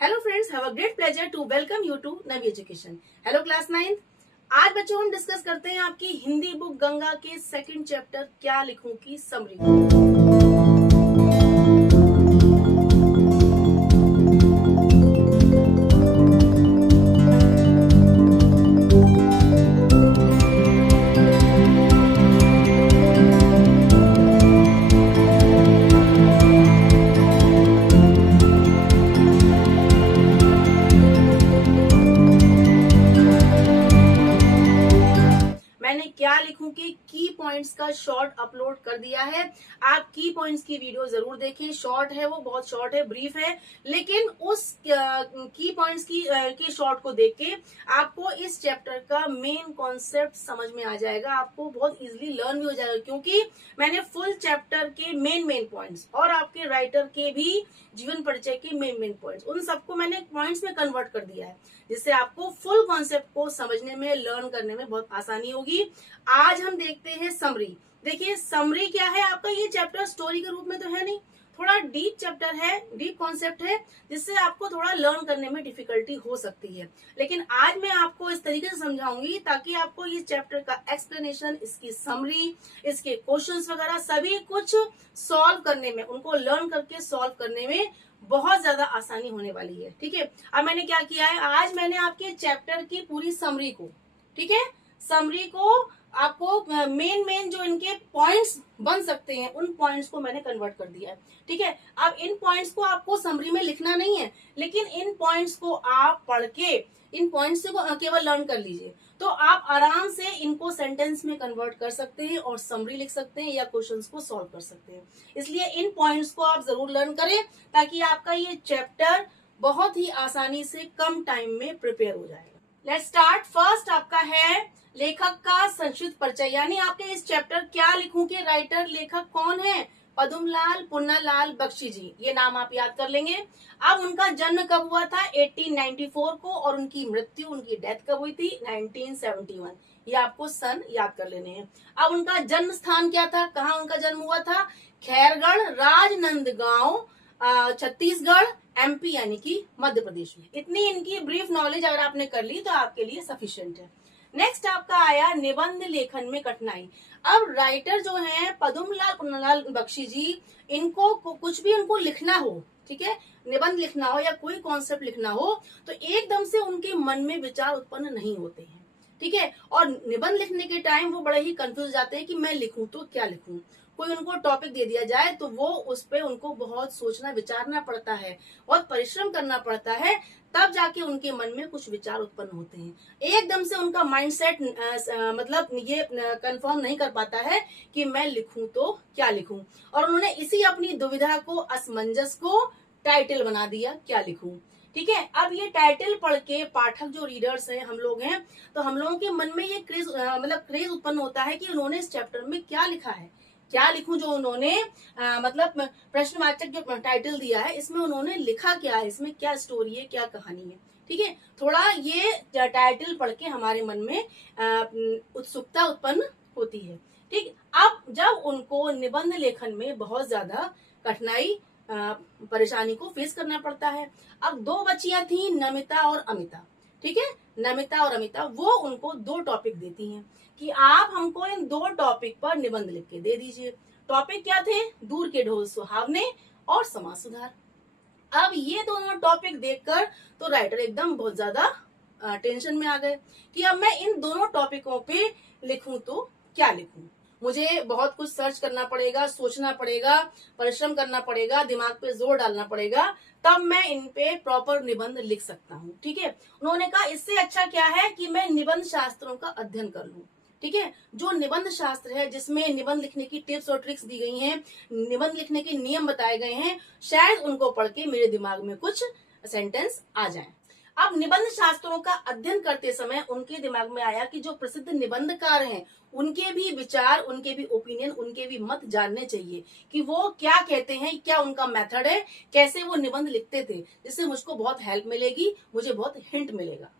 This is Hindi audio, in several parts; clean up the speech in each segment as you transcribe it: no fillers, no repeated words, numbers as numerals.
Hello friends, have a great pleasure to welcome you to Navi education. Hello class 9th। आज बच्चों हम डिस्कस करते हैं आपकी हिंदी बुक गंगा के सेकंड चैप्टर क्या लिखूं की समरी। मैंने क्या लिखूं के की पॉइंट्स का शॉर्ट अपलोड कर दिया है। आप की पॉइंट्स की वीडियो जरूर देखें। शॉर्ट है, वो बहुत शॉर्ट है, ब्रीफ है, लेकिन उस की पॉइंट्स की शॉर्ट को देख के आपको इस चैप्टर का मेन कॉन्सेप्ट समझ में आ जाएगा। आपको बहुत इजीली लर्न भी हो जाएगा, क्योंकि मैंने फुल चैप्टर के मेन पॉइंट्स और आपके राइटर के भी जीवन परिचय के मेन पॉइंट्स, उन सबको मैंने पॉइंट्स में कन्वर्ट कर दिया है, जिससे आपको फुल कॉन्सेप्ट को समझने में, लर्न करने में बहुत आसानी होगी। आज हम देखते हैं समरी। देखिए समरी क्या है आपका, ये चैप्टर स्टोरी के रूप में तो है नहीं, थोड़ा डीप चैप्टर है, डीप कॉन्सेप्ट है, जिससे आपको थोड़ा लर्न करने में डिफिकल्टी हो सकती है। लेकिन आज मैं आपको इस तरीके से समझाऊंगी ताकि आपको इस चैप्टर का एक्सप्लेनेशन, इसकी समरी, इसके क्वेश्चंस वगैरह सभी कुछ सॉल्व करने में, उनको लर्न करके सॉल्व करने में बहुत ज्यादा आसानी होने वाली है। ठीक है, अब मैंने क्या किया है, आज मैंने आपके चैप्टर की पूरी समरी को, ठीक है, समरी को आपको मेन जो इनके पॉइंट्स बन सकते हैं उन पॉइंट्स को मैंने कन्वर्ट कर दिया है। ठीक है, अब इन पॉइंट्स को आपको समरी में लिखना नहीं है, लेकिन इन पॉइंट्स को आप पढ़ के इन पॉइंट्स को केवल लर्न कर लीजिए, तो आप आराम से इनको सेंटेंस में कन्वर्ट कर सकते हैं और समरी लिख सकते हैं या क्वेश्चंस को सॉल्व कर सकते हैं। इसलिए इन पॉइंट्स को आप जरूर लर्न करें ताकि आपका ये चैप्टर बहुत ही आसानी से कम टाइम में प्रिपेयर हो जाएगा। Let's start. फर्स्ट आपका है लेखक का संक्षिप्त परिचय, यानी आपके इस चैप्टर क्या लिखूं के राइटर, लेखक कौन है, पद्मलाल पुन्नालाल बख्शी जी, ये नाम आप याद कर लेंगे। अब उनका जन्म कब हुआ था, 1894 को, और उनकी मृत्यु, उनकी डेथ कब हुई थी, 1971। ये आपको सन याद कर लेने हैं। अब उनका जन्म स्थान क्या था, कहाँ उनका जन्म हुआ था, खैरगढ़ राजनंदगांव, छत्तीसगढ़, एमपी यानी कि मध्य प्रदेश में। इतनी इनकी ब्रीफ नॉलेज अगर आपने कर ली तो आपके लिए सफिशिएंट है। नेक्स्ट आपका आया निबंध लेखन में कठिनाई। अब राइटर जो है पद्मलाल पुन्नालाल बख्शी जी, इनको कुछ भी उनको लिखना हो, ठीक है, निबंध लिखना हो या कोई कॉन्सेप्ट लिखना हो, तो एकदम से उनके मन में विचार उत्पन्न नहीं होते हैं। ठीक है, और निबंध लिखने के टाइम वो बड़े ही कंफ्यूज जाते हैं कि मैं लिखूं तो क्या लिखूं। कोई उनको टॉपिक दे दिया जाए तो वो उस पे उनको बहुत सोचना विचारना पड़ता है, बहुत परिश्रम करना पड़ता है, तब जाके उनके मन में कुछ विचार उत्पन्न होते हैं। एकदम से उनका माइंडसेट मतलब ये कंफर्म नहीं कर पाता है कि मैं लिखूं तो क्या लिखूं, और उन्होंने इसी अपनी दुविधा को, असमंजस को टाइटल बना दिया, क्या लिखूं। ठीक है, अब ये टाइटल पढ़ के पाठक जो रीडर्स हैं, हम लोग हैं, तो हम लोगों के मन में ये क्रेज मतलब क्रेज उत्पन्न होता है कि उन्होंने इस चैप्टर में क्या लिखा है, क्या लिखूं जो उन्होंने मतलब प्रश्नवाचक जो टाइटल दिया है इसमें उन्होंने लिखा क्या है, इसमें क्या स्टोरी है, क्या कहानी है। ठीक है, थोड़ा ये टाइटल पढ़ के हमारे मन में उत्सुकता उत्पन्न होती है। ठीक, अब जब उनको निबंध लेखन में बहुत ज्यादा कठिनाई, परेशानी को फेस करना पड़ता है। अब दो बच्चियां थी, नमिता और अमिता। ठीक है, नमिता और अमिता, वो उनको दो टॉपिक देती हैं कि आप हमको इन दो टॉपिक पर निबंध लिख के दे दीजिए। टॉपिक क्या थे, दूर के ढोल सुहावने और समाज सुधार। अब ये दोनों टॉपिक देखकर तो राइटर एकदम बहुत ज्यादा टेंशन में आ गए कि अब मैं इन दोनों टॉपिकों पे लिखूं तो क्या लिखूं। मुझे बहुत कुछ सर्च करना पड़ेगा, सोचना पड़ेगा, परिश्रम करना पड़ेगा, दिमाग पे जोर डालना पड़ेगा, तब मैं इन पे प्रॉपर निबंध लिख सकता हूँ। ठीक है, उन्होंने कहा इससे अच्छा क्या है कि मैं निबंध शास्त्रों का अध्ययन कर लूं। ठीक है, जो निबंध शास्त्र है जिसमें निबंध लिखने की टिप्स और ट्रिक्स दी गई हैं, निबंध लिखने के नियम बताए गए हैं, शायद उनको पढ़ के मेरे दिमाग में कुछ सेंटेंस आ जाएं। अब निबंध शास्त्रों का अध्ययन करते समय उनके दिमाग में आया कि जो प्रसिद्ध निबंधकार हैं उनके भी विचार, उनके भी ओपिनियन, उनके भी मत जानने चाहिए कि वो क्या कहते हैं, क्या उनका मेथड है, कैसे वो निबंध लिखते थे, जिससे मुझको बहुत हेल्प मिलेगी, मुझे बहुत हिंट मिलेगा।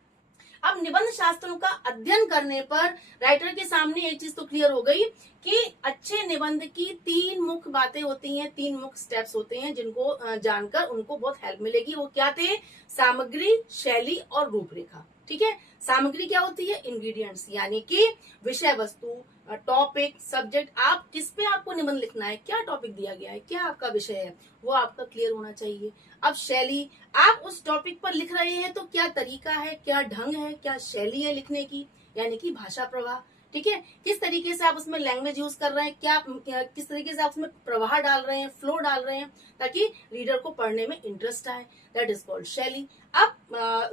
अब निबंध शास्त्रों का अध्ययन करने पर राइटर के सामने एक चीज तो क्लियर हो गई कि अच्छे निबंध की 3 मुख्य बातें होती हैं, 3 मुख्य स्टेप्स होते हैं जिनको जानकर उनको बहुत हेल्प मिलेगी। वो क्या थे? सामग्री, शैली और रूपरेखा। ठीक है, सामग्री क्या होती है? इंग्रेडिएंट्स, यानी कि विषय वस्तु, टॉपिक, सब्जेक्ट, आप किस पे आपको निबंध लिखना है, क्या टॉपिक दिया गया है, क्या आपका विषय है, वो आपका क्लियर होना चाहिए। अब शैली, आप उस टॉपिक पर लिख रहे हैं तो क्या तरीका है, क्या ढंग है, क्या शैली है लिखने की, यानी कि भाषा प्रवाह। ठीक है, किस तरीके से आप उसमें लैंग्वेज यूज कर रहे हैं, किस तरीके से आप उसमें प्रवाह डाल रहे हैं, फ्लो डाल रहे हैं, ताकि रीडर को पढ़ने में इंटरेस्ट आए। दैट इज कॉल्ड शैली। अब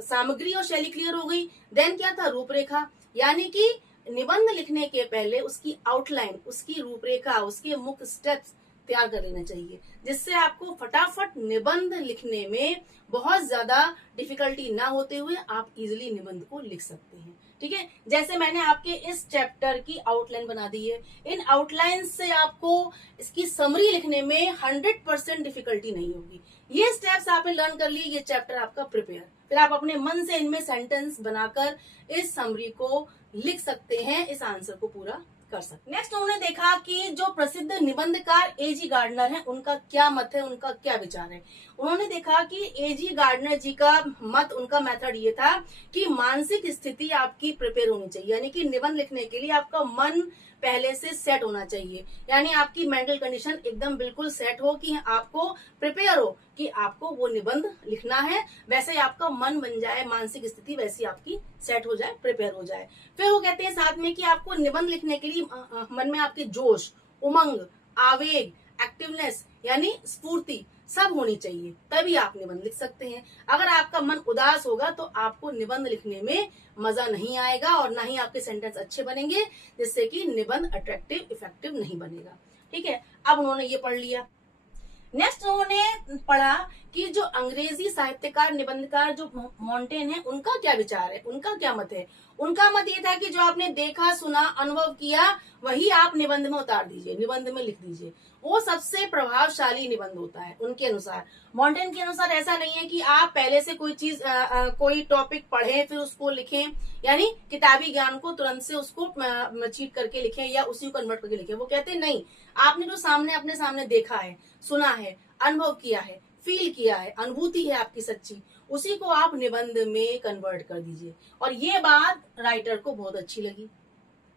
सामग्री और शैली क्लियर हो गई। देन क्या था? रूपरेखा, यानी कि निबंध लिखने के पहले उसकी आउटलाइन, उसकी रूपरेखा, उसके मुख्य स्टेप्स तैयार कर लेना चाहिए, जिससे आपको फटाफट निबंध लिखने में बहुत ज्यादा डिफिकल्टी ना होते हुए आप इजिली निबंध को लिख सकते हैं। ठीक है, जैसे मैंने आपके इस चैप्टर की आउटलाइन बना दी है, इन आउटलाइन से आपको इसकी समरी लिखने में 100% डिफिकल्टी नहीं होगी। ये स्टेप्स आपने लर्न कर लिए, ये चैप्टर आपका प्रिपेयर, फिर आप अपने मन से इनमें सेंटेंस बनाकर इस समरी को लिख सकते हैं, इस आंसर को पूरा कर सकते। नेक्स्ट उन्होंने देखा कि जो प्रसिद्ध निबंधकार एजी गार्डनर हैं, उनका क्या मत है, उनका क्या विचार है। उन्होंने देखा कि एजी गार्डनर जी का मत, उनका मेथड ये था कि मानसिक स्थिति आपकी प्रिपेयर होनी चाहिए, यानी कि निबंध लिखने के लिए आपका मन पहले से सेट होना चाहिए, यानी आपकी मेंटल कंडीशन एकदम बिल्कुल सेट हो कि आपको प्रिपेयर हो कि आपको वो निबंध लिखना है, वैसे ही आपका मन बन जाए, मानसिक स्थिति वैसी आपकी सेट हो जाए, प्रिपेयर हो जाए। फिर वो कहते हैं साथ में कि आपको निबंध लिखने के लिए मन में आपके जोश, उमंग, आवेग, एक्टिवनेस यानी स्फूर्ति सब होनी चाहिए, तभी आप निबंध लिख सकते हैं। अगर आपका मन उदास होगा तो आपको निबंध लिखने में मजा नहीं आएगा और ना ही आपके सेंटेंस अच्छे बनेंगे, जिससे कि निबंध अट्रैक्टिव, इफेक्टिव नहीं बनेगा। ठीक है, अब उन्होंने ये पढ़ लिया। नेक्स्ट उन्होंने पढ़ा कि जो अंग्रेजी साहित्यकार, निबंधकार जो मॉन्टेन है, उनका क्या विचार है, उनका क्या मत है। उनका मत ये था कि जो आपने देखा, सुना, अनुभव किया, वही आप निबंध में उतार दीजिए, निबंध में लिख दीजिए, वो सबसे प्रभावशाली निबंध होता है उनके अनुसार। मॉन्टेन के अनुसार ऐसा नहीं है कि आप पहले से कोई चीज, कोई टॉपिक पढ़ें फिर उसको लिखें, यानी किताबी ज्ञान को तुरंत से उसको चीट करके लिखें या उसी को कन्वर्ट करके लिखें। वो कहते हैं नहीं, आपने जो सामने अपने सामने देखा है, सुना है, अनुभव किया है, फील किया है, अनुभूति है आपकी सच्ची, उसी को आप निबंध में कन्वर्ट कर दीजिए। और ये बात राइटर को बहुत अच्छी लगी,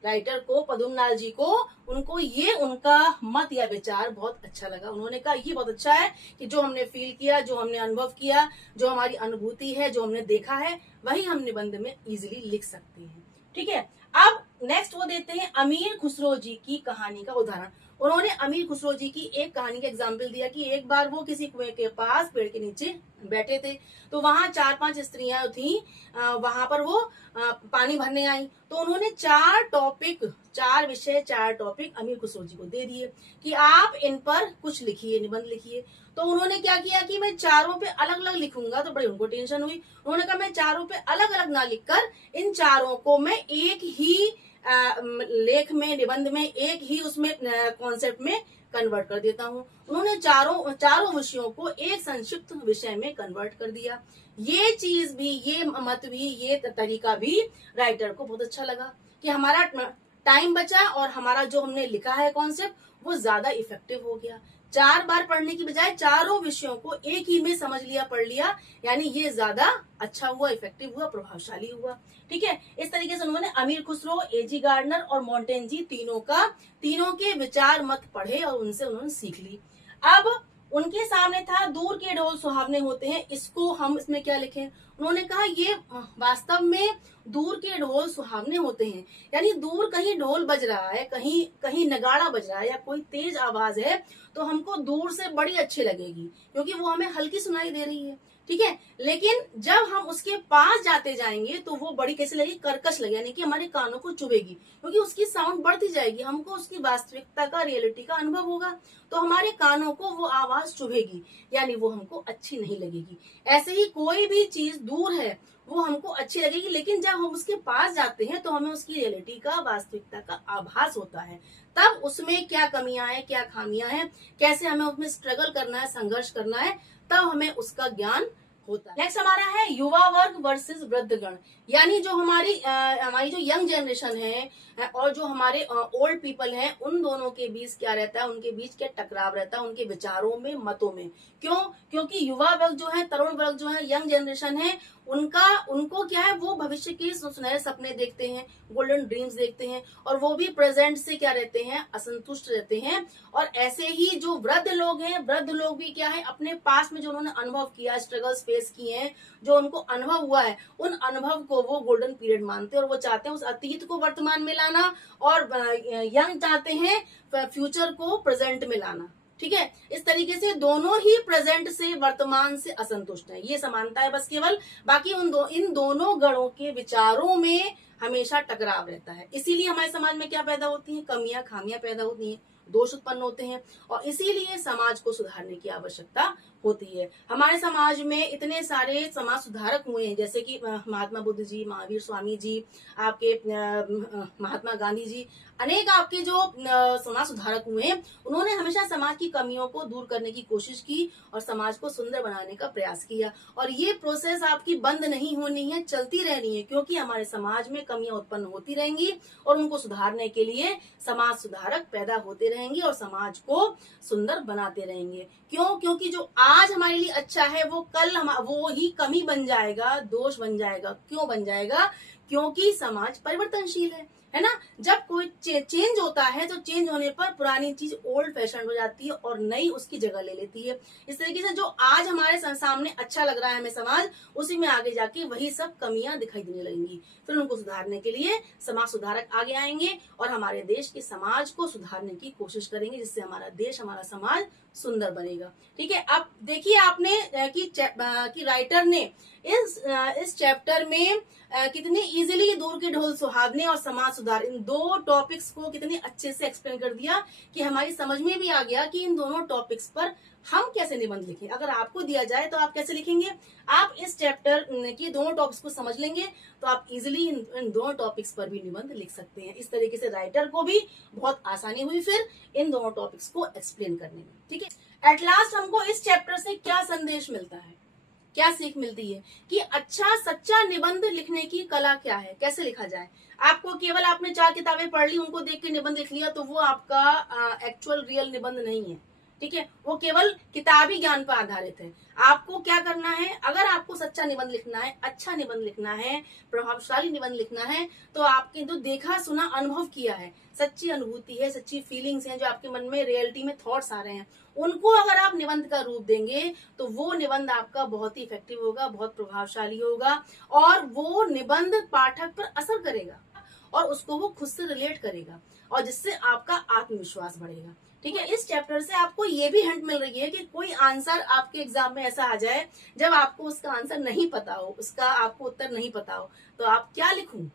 राइटर को, पद्मनाभ जी को, उनको ये उनका मत या विचार बहुत अच्छा लगा। उन्होंने कहा ये बहुत अच्छा है कि जो हमने फील किया, जो हमने अनुभव किया, जो हमारी अनुभूति है, जो हमने देखा है, वही हम निबंध में इजीली लिख सकते हैं। ठीक है, अब नेक्स्ट वो देते हैं अमीर खुसरो जी की कहानी का उदाहरण। उन्होंने अमीर खुसरो जी की एक कहानी का एग्जाम्पल दिया कि एक बार वो किसी कुएं के पास पेड़ के नीचे बैठे थे, तो वहां 4-5 स्त्रियां थी, वहां पर वो पानी भरने आई। तो उन्होंने 4 टॉपिक, 4 विषय, 4 टॉपिक अमीर खुसरो जी को दे दिए कि आप इन पर कुछ लिखिए, निबंध लिखिए। तो उन्होंने क्या किया कि मैं चारों पे अलग अलग लिखूंगा, तो बड़ी उनको टेंशन हुई। उन्होंने कहा मैं चारों पे अलग अलग ना लिखकर इन चारों को मैं एक ही लेख में, निबंध में, एक ही उसमें कॉन्सेप्ट में कन्वर्ट कर देता हूँ। उन्होंने चारों विषयों को एक संक्षिप्त विषय में कन्वर्ट कर दिया। ये चीज भी, ये मत भी, ये तरीका भी राइटर को बहुत अच्छा लगा कि हमारा टाइम बचा और हमारा जो हमने लिखा है कॉन्सेप्ट वो ज्यादा इफेक्टिव हो गया। 4 बार पढ़ने की बजाय चारों विषयों को एक ही में समझ लिया, पढ़ लिया, यानी ये ज्यादा अच्छा हुआ, इफेक्टिव हुआ, प्रभावशाली हुआ। ठीक है, इस तरीके से उन्होंने अमीर खुसरो, एजी गार्डनर और मॉन्टेन जी तीनों के विचार मत पढ़े और उनसे उन्होंने सीख ली। अब उनके सामने था दूर के ढोल सुहावने होते हैं, इसको हम इसमें क्या लिखें। उन्होंने कहा ये वास्तव में दूर के ढोल सुहावने होते हैं, यानी दूर कहीं ढोल बज रहा है, कहीं कहीं नगाड़ा बज रहा है या कोई तेज आवाज है, तो हमको दूर से बड़ी अच्छी लगेगी क्योंकि वो हमें हल्की सुनाई दे रही है। ठीक है, लेकिन जब हम उसके पास जाते जाएंगे तो वो बड़ी कैसे लगेगी, कर्कश लगेगी, यानी कि हमारे कानों को चुभेगी, क्योंकि उसकी साउंड बढ़ती जाएगी, हमको उसकी वास्तविकता का, रियलिटी का अनुभव होगा, तो हमारे कानों को वो आवाज चुभेगी, यानी वो हमको अच्छी नहीं लगेगी। ऐसे ही कोई भी चीज दूर है वो हमको अच्छी लगेगी, लेकिन जब हम उसके पास जाते हैं तो हमें उसकी रियलिटी का, वास्तविकता का आभास होता है, तब उसमें क्या कमियां हैं, क्या खामियां हैं, कैसे हमें उसमें स्ट्रगल करना है, संघर्ष करना है, तब हमें उसका ज्ञान होता है। नेक्स्ट हमारा है युवा वर्ग वर्सेस वृद्धगण, यानी जो हमारी जो यंग जनरेशन है और जो हमारे ओल्ड पीपल हैं, उन दोनों के बीच क्या रहता है, उनके बीच क्या टकराव रहता है, उनके विचारों में, मतों में। क्यों? क्योंकि युवा वर्ग जो है, तरुण वर्ग जो है, यंग जनरेशन है, उनको क्या है, वो भविष्य के सुनहरे सपने देखते हैं, गोल्डन ड्रीम्स देखते हैं, और वो भी प्रेजेंट से क्या रहते हैं, असंतुष्ट रहते हैं। और ऐसे ही जो वृद्ध लोग हैं, वृद्ध लोग भी क्या है, अपने पास में जो उन्होंने अनुभव किया, स्ट्रगल्स फेस किए हैं, जो उनको अनुभव हुआ है, उन अनुभव को वो गोल्डन पीरियड मानते हैं, और वो चाहते हैं उस अतीत को वर्तमान में लाना, और यंग चाहते हैं फ्यूचर को प्रेजेंट में लाना। ठीक है, इस तरीके से दोनों ही प्रेजेंट से, वर्तमान से असंतुष्ट है। ये समानता है बस केवल, बाकी इन दोनों गणों के विचारों में हमेशा टकराव रहता है। इसीलिए हमारे समाज में क्या पैदा होती है, कमियां, खामियां पैदा होती हैं, दोष उत्पन्न होते हैं, और इसीलिए समाज को सुधारने की आवश्यकता होती है। हमारे समाज में इतने सारे समाज सुधारक हुए हैं, जैसे कि महात्मा बुद्ध जी, महावीर स्वामी जी, आपके महात्मा गांधी जी, अनेक आपके जो समाज सुधारक हुए हैं, उन्होंने हमेशा समाज की कमियों को दूर करने की कोशिश की और समाज को सुंदर बनाने का प्रयास किया। और ये प्रोसेस आपकी बंद नहीं होनी है, चलती रहनी है, क्योंकि हमारे समाज में कमियां उत्पन्न होती रहेंगी और उनको सुधारने के लिए समाज सुधारक पैदा होते रहेंगे और समाज को सुंदर बनाते रहेंगे। क्यों? क्योंकि जो आज हमारे लिए अच्छा है, वो कल वो ही कमी बन जाएगा, दोष बन जाएगा। क्यों बन जाएगा? क्योंकि समाज परिवर्तनशील है ना। जब कोई चेंज होता है, तो चेंज होने पर पुरानी चीज ओल्ड फैशन हो जाती है और नई उसकी जगह ले लेती है। इस तरीके से जो आज हमारे सामने अच्छा लग रहा है हमें समाज, उसी में आगे जाके वही सब कमियां दिखाई देने लगेंगी। फिर उनको सुधारने के लिए समाज सुधारक आगे आएंगे और हमारे देश के समाज को सुधारने की कोशिश करेंगे, जिससे हमारा देश, हमारा समाज सुंदर बनेगा। ठीक है, अब देखिए आपने कि राइटर ने इस चैप्टर में कितनी इजीली दूर के ढोल सुहावने और समाज सुधार, इन दो टॉपिक्स को कितने अच्छे से एक्सप्लेन कर दिया कि हमारी समझ में भी आ गया कि इन दोनों टॉपिक्स पर हम कैसे निबंध लिखें। अगर आपको दिया जाए तो आप कैसे लिखेंगे? आप इस चैप्टर की दोनों टॉपिक्स को समझ लेंगे तो आप इजीली इन दोनों टॉपिक्स पर भी निबंध लिख सकते हैं। इस तरीके से राइटर को भी बहुत आसानी हुई फिर इन दोनों टॉपिक्स को एक्सप्लेन करने में। ठीक है, एट लास्ट हमको इस चैप्टर से क्या संदेश मिलता है, क्या सीख मिलती है कि अच्छा सच्चा निबंध लिखने की कला क्या है, कैसे लिखा जाए। आपको केवल आपने 4 किताबें पढ़ ली, उनको देख के निबंध लिख लिया, तो वो आपका एक्चुअल रियल निबंध नहीं है। ठीक है, वो केवल किताबी ज्ञान पर आधारित है। आपको क्या करना है, अगर आपको सच्चा निबंध लिखना है, अच्छा निबंध लिखना है, प्रभावशाली निबंध लिखना है, तो आपके जो देखा सुना अनुभव किया है, सच्ची अनुभूति है, सच्ची फीलिंग्स हैं, जो आपके मन में रियलिटी में थॉट्स आ रहे हैं, उनको अगर आप निबंध का रूप देंगे तो वो निबंध आपका बहुत ही इफेक्टिव होगा, बहुत प्रभावशाली होगा, और वो निबंध पाठक पर असर करेगा और उसको वो खुद से रिलेट करेगा, और जिससे आपका आत्मविश्वास बढ़ेगा। ठीक है, इस चैप्टर से आपको ये भी हिंट मिल रही है कि कोई आंसर आपके एग्जाम में ऐसा आ जाए जब आपको उसका आंसर नहीं पता हो, उसका आपको उत्तर नहीं पता हो, तो आप क्या लिखूं,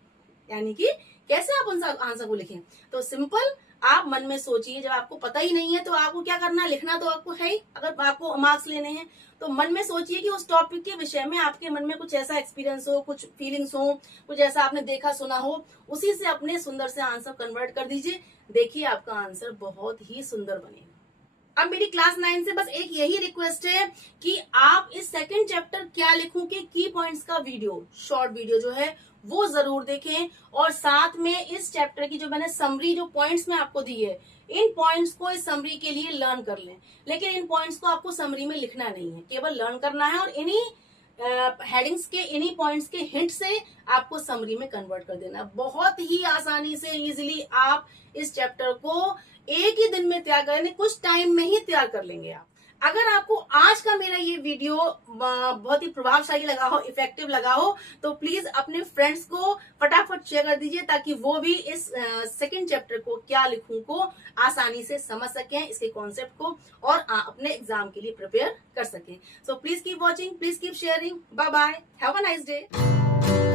यानी कि कैसे आप उन आंसर को लिखें। तो सिंपल, आप मन में सोचिए, जब आपको पता ही नहीं है तो आपको क्या करना है, लिखना तो आपको है ही। अगर आपको मार्क्स लेने हैं तो मन में सोचिए कि उस टॉपिक के विषय में आपके मन में कुछ ऐसा एक्सपीरियंस हो, कुछ फीलिंग्स हो, कुछ ऐसा आपने देखा सुना हो, उसी से अपने सुंदर से आंसर कन्वर्ट कर दीजिए। देखिए आपका आंसर बहुत ही सुंदर बनेगा। अब मेरी क्लास 9 से बस एक यही रिक्वेस्ट है कि आप इस सेकंड चैप्टर क्या लिखूं के की पॉइंट्स का वीडियो, शॉर्ट वीडियो जो है वो जरूर देखें, और साथ में इस चैप्टर की जो मैंने समरी, जो पॉइंट्स में आपको दी है, इन पॉइंट्स को इस समरी के लिए लर्न कर लें। लेकिन इन पॉइंट्स को आपको समरी में लिखना नहीं है, केवल लर्न करना है, और इन्हीं हेडिंग्स के, इन्हीं पॉइंट्स के हिंट से आपको समरी में कन्वर्ट कर देना। बहुत ही आसानी से इजीली आप इस चैप्टर को एक ही दिन में तैयार करेंगे, कुछ टाइम में ही तैयार कर लेंगे आप। अगर आपको आज का मेरा ये वीडियो बहुत ही प्रभावशाली लगा हो, इफेक्टिव लगा हो, तो प्लीज अपने फ्रेंड्स को फटाफट शेयर कर दीजिए, ताकि वो भी इस सेकंड चैप्टर को क्या लिखूं को आसानी से समझ सकें, इसके कॉन्सेप्ट को, और अपने एग्जाम के लिए प्रिपेयर कर सकें। So please keep watching, please keep sharing. Bye bye, have a nice day.